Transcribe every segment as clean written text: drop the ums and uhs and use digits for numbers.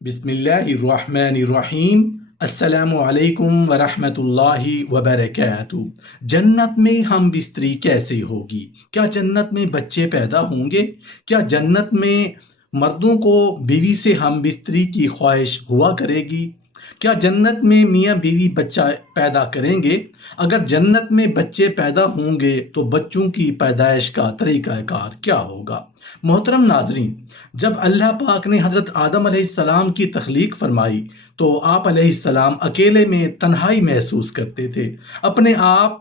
بسم اللہ الرحمن الرحیم۔ السلام علیکم ورحمۃ اللہ وبرکاتہ۔ جنت میں ہم بستری کیسے ہوگی؟ کیا جنت میں بچے پیدا ہوں گے؟ کیا جنت میں مردوں کو بیوی سے ہم بستری کی خواہش ہوا کرے گی؟ کیا جنت میں میاں بیوی بچہ پیدا کریں گے؟ اگر جنت میں بچے پیدا ہوں گے تو بچوں کی پیدائش کا طریقہ کار کیا ہوگا؟ محترم ناظرین، جب اللہ پاک نے حضرت آدم علیہ السلام کی تخلیق فرمائی تو آپ علیہ السلام اکیلے میں تنہائی محسوس کرتے تھے، اپنے آپ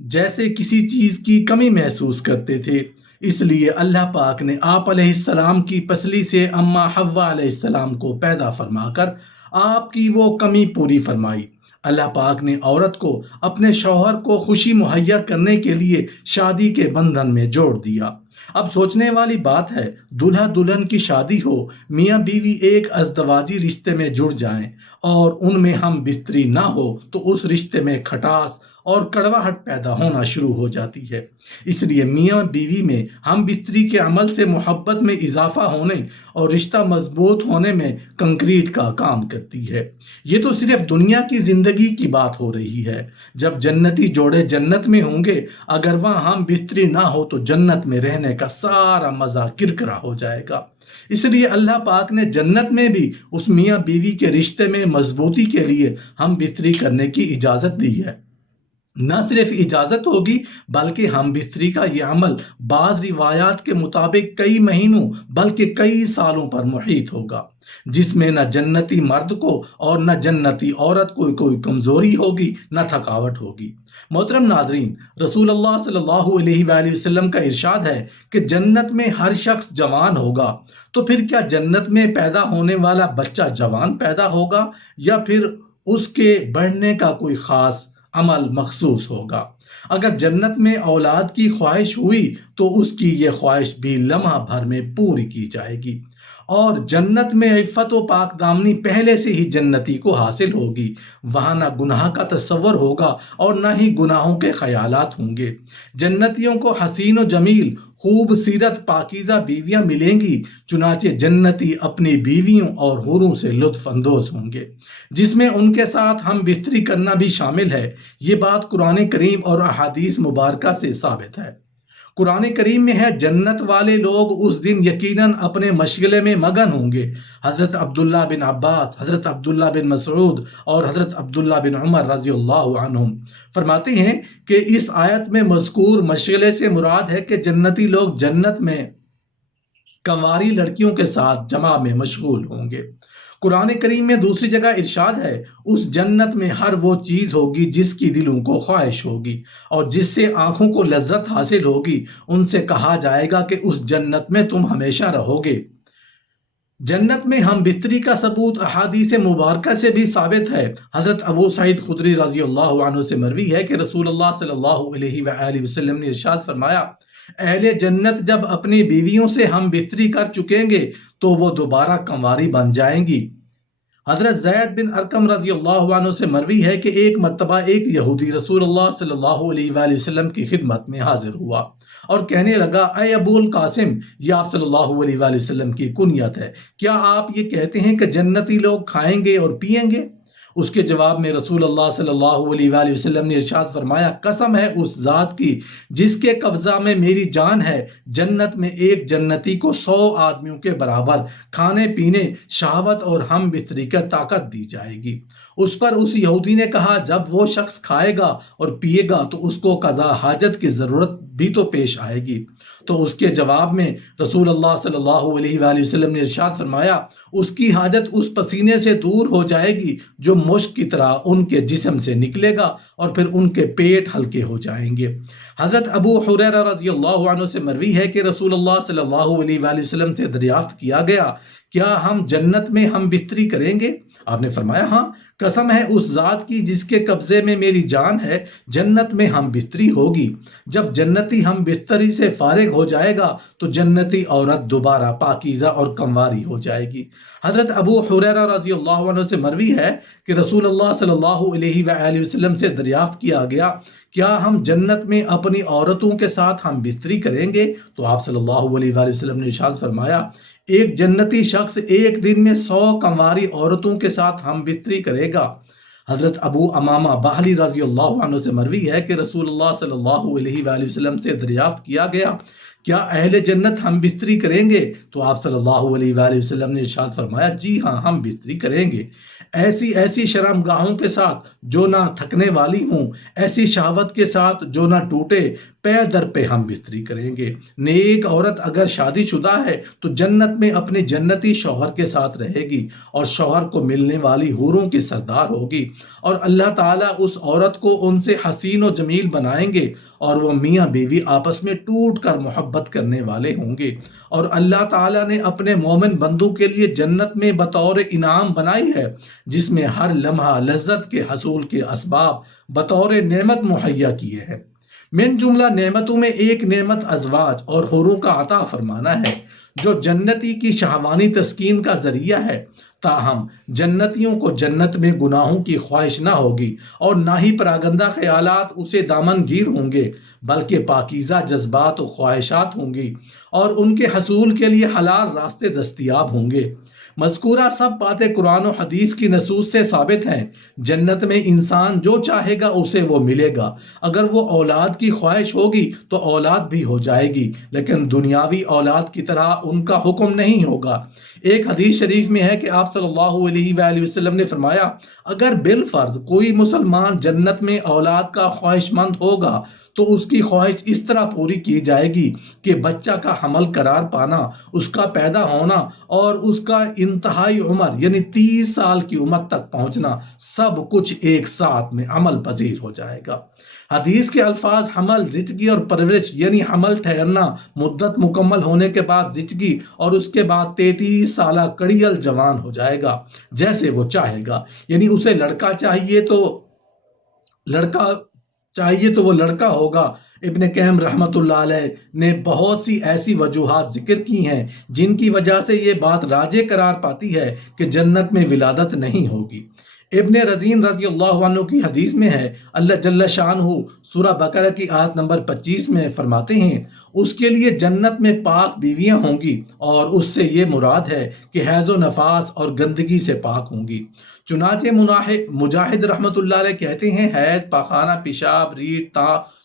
جیسے کسی چیز کی کمی محسوس کرتے تھے۔ اس لیے اللہ پاک نے آپ علیہ السلام کی پسلی سے اماں حوا علیہ السلام کو پیدا فرما کر آپ کی وہ کمی پوری فرمائی۔ اللہ پاک نے عورت کو اپنے شوہر کو خوشی مہیا کرنے کے لیے شادی کے بندھن میں جوڑ دیا۔ اب سوچنے والی بات ہے، دلہا دلہن کی شادی ہو، میاں بیوی ایک ازدواجی رشتے میں جڑ جائیں اور ان میں ہم بستری نہ ہو تو اس رشتے میں کھٹاس اور کڑواہٹ پیدا ہونا شروع ہو جاتی ہے۔ اس لیے میاں بیوی میں ہم بستری کے عمل سے محبت میں اضافہ ہونے اور رشتہ مضبوط ہونے میں کنکریٹ کا کام کرتی ہے۔ یہ تو صرف دنیا کی زندگی کی بات ہو رہی ہے۔ جب جنتی جوڑے جنت میں ہوں گے، اگر وہاں ہم بستری نہ ہو تو جنت میں رہنے کا سارا مزہ کرکرا ہو جائے گا۔ اس لیے اللہ پاک نے جنت میں بھی اس میاں بیوی کے رشتے میں مضبوطی کے لیے ہم بستری کرنے کی اجازت دی ہے۔ نہ صرف اجازت ہوگی بلکہ ہم بستری کا یہ عمل بعض روایات کے مطابق کئی مہینوں بلکہ کئی سالوں پر محیط ہوگا، جس میں نہ جنتی مرد کو اور نہ جنتی عورت کو کوئی کمزوری ہوگی نہ تھکاوٹ ہوگی۔ محترم ناظرین، رسول اللہ صلی اللہ علیہ وآلہ وسلم کا ارشاد ہے کہ جنت میں ہر شخص جوان ہوگا۔ تو پھر کیا جنت میں پیدا ہونے والا بچہ جوان پیدا ہوگا یا پھر اس کے بڑھنے کا کوئی خاص عمل مخصوص ہوگا؟ اگر جنت میں اولاد کی خواہش ہوئی تو اس کی یہ خواہش بھی لمحہ بھر میں پوری کی جائے گی، اور جنت میں عفت و پاک دامنی پہلے سے ہی جنتی کو حاصل ہوگی۔ وہاں نہ گناہ کا تصور ہوگا اور نہ ہی گناہوں کے خیالات ہوں گے۔ جنتیوں کو حسین و جمیل، خوبصورت پاکیزہ بیویاں ملیں گی، چنانچہ جنتی اپنی بیویوں اور حوروں سے لطف اندوز ہوں گے، جس میں ان کے ساتھ ہم بستری کرنا بھی شامل ہے۔ یہ بات قرآن کریم اور احادیث مبارکہ سے ثابت ہے۔ قرآن کریم میں ہے، جنت والے لوگ اس دن یقیناً اپنے مشغلے میں مگن ہوں گے۔ حضرت عبداللہ بن عباس، حضرت عبداللہ بن مسعود اور حضرت عبداللہ بن عمر رضی اللہ عنہم فرماتے ہیں کہ اس آیت میں مذکور مشغلے سے مراد ہے کہ جنتی لوگ جنت میں کنواری لڑکیوں کے ساتھ جمع میں مشغول ہوں گے۔ قرآن کریم میں دوسری جگہ ارشاد ہے، اس جنت میں ہر وہ چیز ہوگی جس کی دلوں کو خواہش ہوگی اور جس سے آنکھوں کو لذت حاصل ہوگی۔ ان سے کہا جائے گا کہ اس جنت میں تم ہمیشہ رہو گے۔ جنت میں ہم بستری کا ثبوت احادیث مبارکہ سے بھی ثابت ہے۔ حضرت ابو سعید خدری رضی اللہ عنہ سے مروی ہے کہ رسول اللہ صلی اللہ علیہ وآلہ وسلم نے ارشاد فرمایا، اہل جنت جب اپنی بیویوں سے ہم بستری کر چکیں گے تو وہ دوبارہ کنواری بن جائیں گی۔ حضرت زید بن ارقم رضی اللہ عنہ سے مروی ہے کہ ایک مرتبہ ایک یہودی رسول اللہ صلی اللہ علیہ وآلہ وسلم کی خدمت میں حاضر ہوا اور کہنے لگا، اے ابو القاسم، یہ آپ صلی اللہ علیہ وآلہ وسلم کی کنیت ہے، کیا آپ یہ کہتے ہیں کہ جنتی لوگ کھائیں گے اور پئیں گے؟ اس کے جواب میں رسول اللہ صلی اللہ علیہ وآلہ وسلم نے ارشاد فرمایا، قسم ہے اس ذات کی جس کے قبضہ میں میری جان ہے، جنت میں ایک جنتی کو 100 آدمیوں کے برابر کھانے پینے، شہوت اور ہم بستری کا طاقت دی جائے گی۔ اس پر اس یہودی نے کہا، جب وہ شخص کھائے گا اور پیے گا تو اس کو قضا حاجت کی ضرورت بھی تو پیش آئے گی۔ تو اس کے جواب میں رسول اللہ صلی اللہ علیہ وآلہ وسلم نے ارشاد فرمایا، اس کی حاجت اس پسینے سے دور ہو جائے گی جو مشک کی طرح ان کے جسم سے نکلے گا، اور پھر ان کے پیٹ ہلکے ہو جائیں گے۔ حضرت ابو ہریرہ رضی اللہ عنہ سے مروی ہے کہ رسول اللہ صلی اللہ علیہ وآلہ وسلم سے دریافت کیا گیا، کیا ہم جنت میں ہم بستری کریں گے؟ آپ نے فرمایا، ہاں، قسم ہے اس ذات کی جس کے قبضے میں میری جان ہے، جنت میں ہم بستری ہوگی۔ جب جنتی ہم بستری سے فارغ ہو جائے گا تو جنتی عورت دوبارہ پاکیزہ اور کنواری ہو جائے گی۔ حضرت ابو ہریرہ رضی اللہ عنہ سے مروی ہے کہ رسول اللہ صلی اللہ علیہ وآلہ وسلم سے دریافت کیا گیا، کیا ہم جنت میں اپنی عورتوں کے ساتھ ہم بستری کریں گے؟ تو آپ صلی اللہ علیہ وآلہ وسلم نے ارشاد فرمایا، ایک جنتی شخص ایک دن میں 100 کنواری عورتوں کے ساتھ ہم بستری کرے گا۔ حضرت ابو امامہ باہلی رضی اللہ عنہ سے مروی ہے کہ رسول اللہ صلی اللہ علیہ وآلہ وسلم سے دریافت کیا گیا، کیا اہل جنت ہم بستری کریں گے؟ تو آپ صلی اللہ علیہ وآلہ وسلم نے ارشاد فرمایا، جی ہاں، ہم بستری کریں گے، ایسی ایسی شرمگاہوں کے ساتھ جو نہ تھکنے والی ہوں، ایسی شہوت کے ساتھ جو نہ ٹوٹے، پے در پہ ہم بستری کریں گے۔ نیک عورت اگر شادی شدہ ہے تو جنت میں اپنے جنتی شوہر کے ساتھ رہے گی اور شوہر کو ملنے والی حوروں کی سردار ہوگی، اور اللہ تعالیٰ اس عورت کو ان سے حسین و جمیل بنائیں گے، اور وہ میاں بیوی آپس میں ٹوٹ کر محبت کرنے والے ہوں گے۔ اور اللہ تعالیٰ نے اپنے مومن بندوں کے لیے جنت میں بطور انعام بنائی ہے، جس میں ہر لمحہ لذت کے حصول کے اسباب بطور نعمت مہیا کیے ہیں۔ من جملہ نعمتوں میں ایک نعمت ازواج اور حوروں کا عطا فرمانا ہے، جو جنتی کی شہوانی تسکین کا ذریعہ ہے۔ تاہم جنتیوں کو جنت میں گناہوں کی خواہش نہ ہوگی، اور نہ ہی پراگندہ خیالات اسے دامن گیر ہوں گے، بلکہ پاکیزہ جذبات و خواہشات ہوں گی، اور ان کے حصول کے لیے حلال راستے دستیاب ہوں گے۔ مذکورہ سب باتیں قرآن و حدیث کی نصوص سے ثابت ہیں۔ جنت میں انسان جو چاہے گا اسے وہ ملے گا۔ اگر وہ اولاد کی خواہش ہوگی تو اولاد بھی ہو جائے گی، لیکن دنیاوی اولاد کی طرح ان کا حکم نہیں ہوگا۔ ایک حدیث شریف میں ہے کہ آپ صلی اللہ علیہ وآلہ وسلم نے فرمایا، اگر بالفرض کوئی مسلمان جنت میں اولاد کا خواہش مند ہوگا تو اس کی خواہش اس طرح پوری کی جائے گی کہ بچہ کا حمل قرار پانا، اس کا پیدا ہونا اور اس کا انتہائی عمر یعنی 30 سال کی عمر تک پہنچنا، سب کچھ ایک ساتھ میں عمل پذیر ہو جائے گا۔ حدیث کے الفاظ حمل، زچگی اور پرورش، یعنی حمل ٹھہرنا، مدت مکمل ہونے کے بعد زچگی، اور اس کے بعد 33 سالہ کڑیل جوان ہو جائے گا جیسے وہ چاہے گا، یعنی اسے لڑکا چاہیے تو وہ لڑکا ہوگا۔ ابن قیم رحمۃ اللہ علیہ نے بہت سی ایسی وجوہات ذکر کی ہیں جن کی وجہ سے یہ بات راجح قرار پاتی ہے کہ جنت میں ولادت نہیں ہوگی۔ ابن رزین رضی اللہ عنہ کی حدیث میں ہے، اللہ جل شانہ سورہ بقرہ کی آیت نمبر 25 میں فرماتے ہیں، اس کے لیے جنت میں پاک بیویاں ہوں گی، اور اس سے یہ مراد ہے کہ حیض و نفاس اور گندگی سے پاک ہوں گی۔ چنانچہ مجاہد رحمۃ اللہ علیہ کہتے ہیں، حیض، پاخانہ، پیشاب، ریٹ،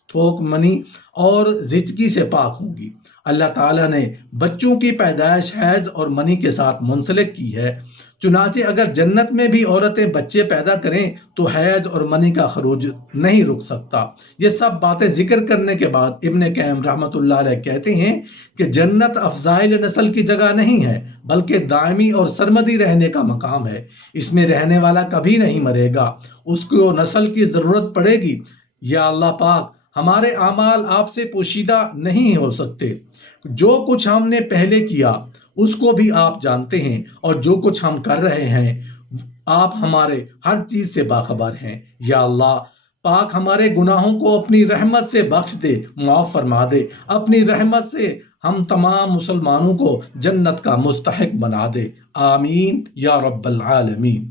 تھوک، منی اور زچگی سے پاک ہوں گی۔ اللہ تعالیٰ نے بچوں کی پیدائش حیض اور منی کے ساتھ منسلک کی ہے۔ چنانچہ اگر جنت میں بھی عورتیں بچے پیدا کریں تو حیض اور منی کا خروج نہیں رک سکتا۔ یہ سب باتیں ذکر کرنے کے بعد ابن قیم رحمۃ اللہ علیہ کہتے ہیں کہ جنت افضائل نسل کی جگہ نہیں ہے، بلکہ دائمی اور سرمدی رہنے کا مقام ہے۔ اس میں رہنے والا کبھی نہیں مرے گا، اس کو نسل کی ضرورت پڑے گی۔ یا اللہ پاک، ہمارے اعمال آپ سے پوشیدہ نہیں ہو سکتے۔ جو کچھ ہم نے پہلے کیا اس کو بھی آپ جانتے ہیں، اور جو کچھ ہم کر رہے ہیں آپ ہمارے ہر چیز سے باخبر ہیں۔ یا اللہ پاک، ہمارے گناہوں کو اپنی رحمت سے بخش دے، معاف فرما دے۔ اپنی رحمت سے ہم تمام مسلمانوں کو جنت کا مستحق بنا دے۔ آمین یا رب العالمین۔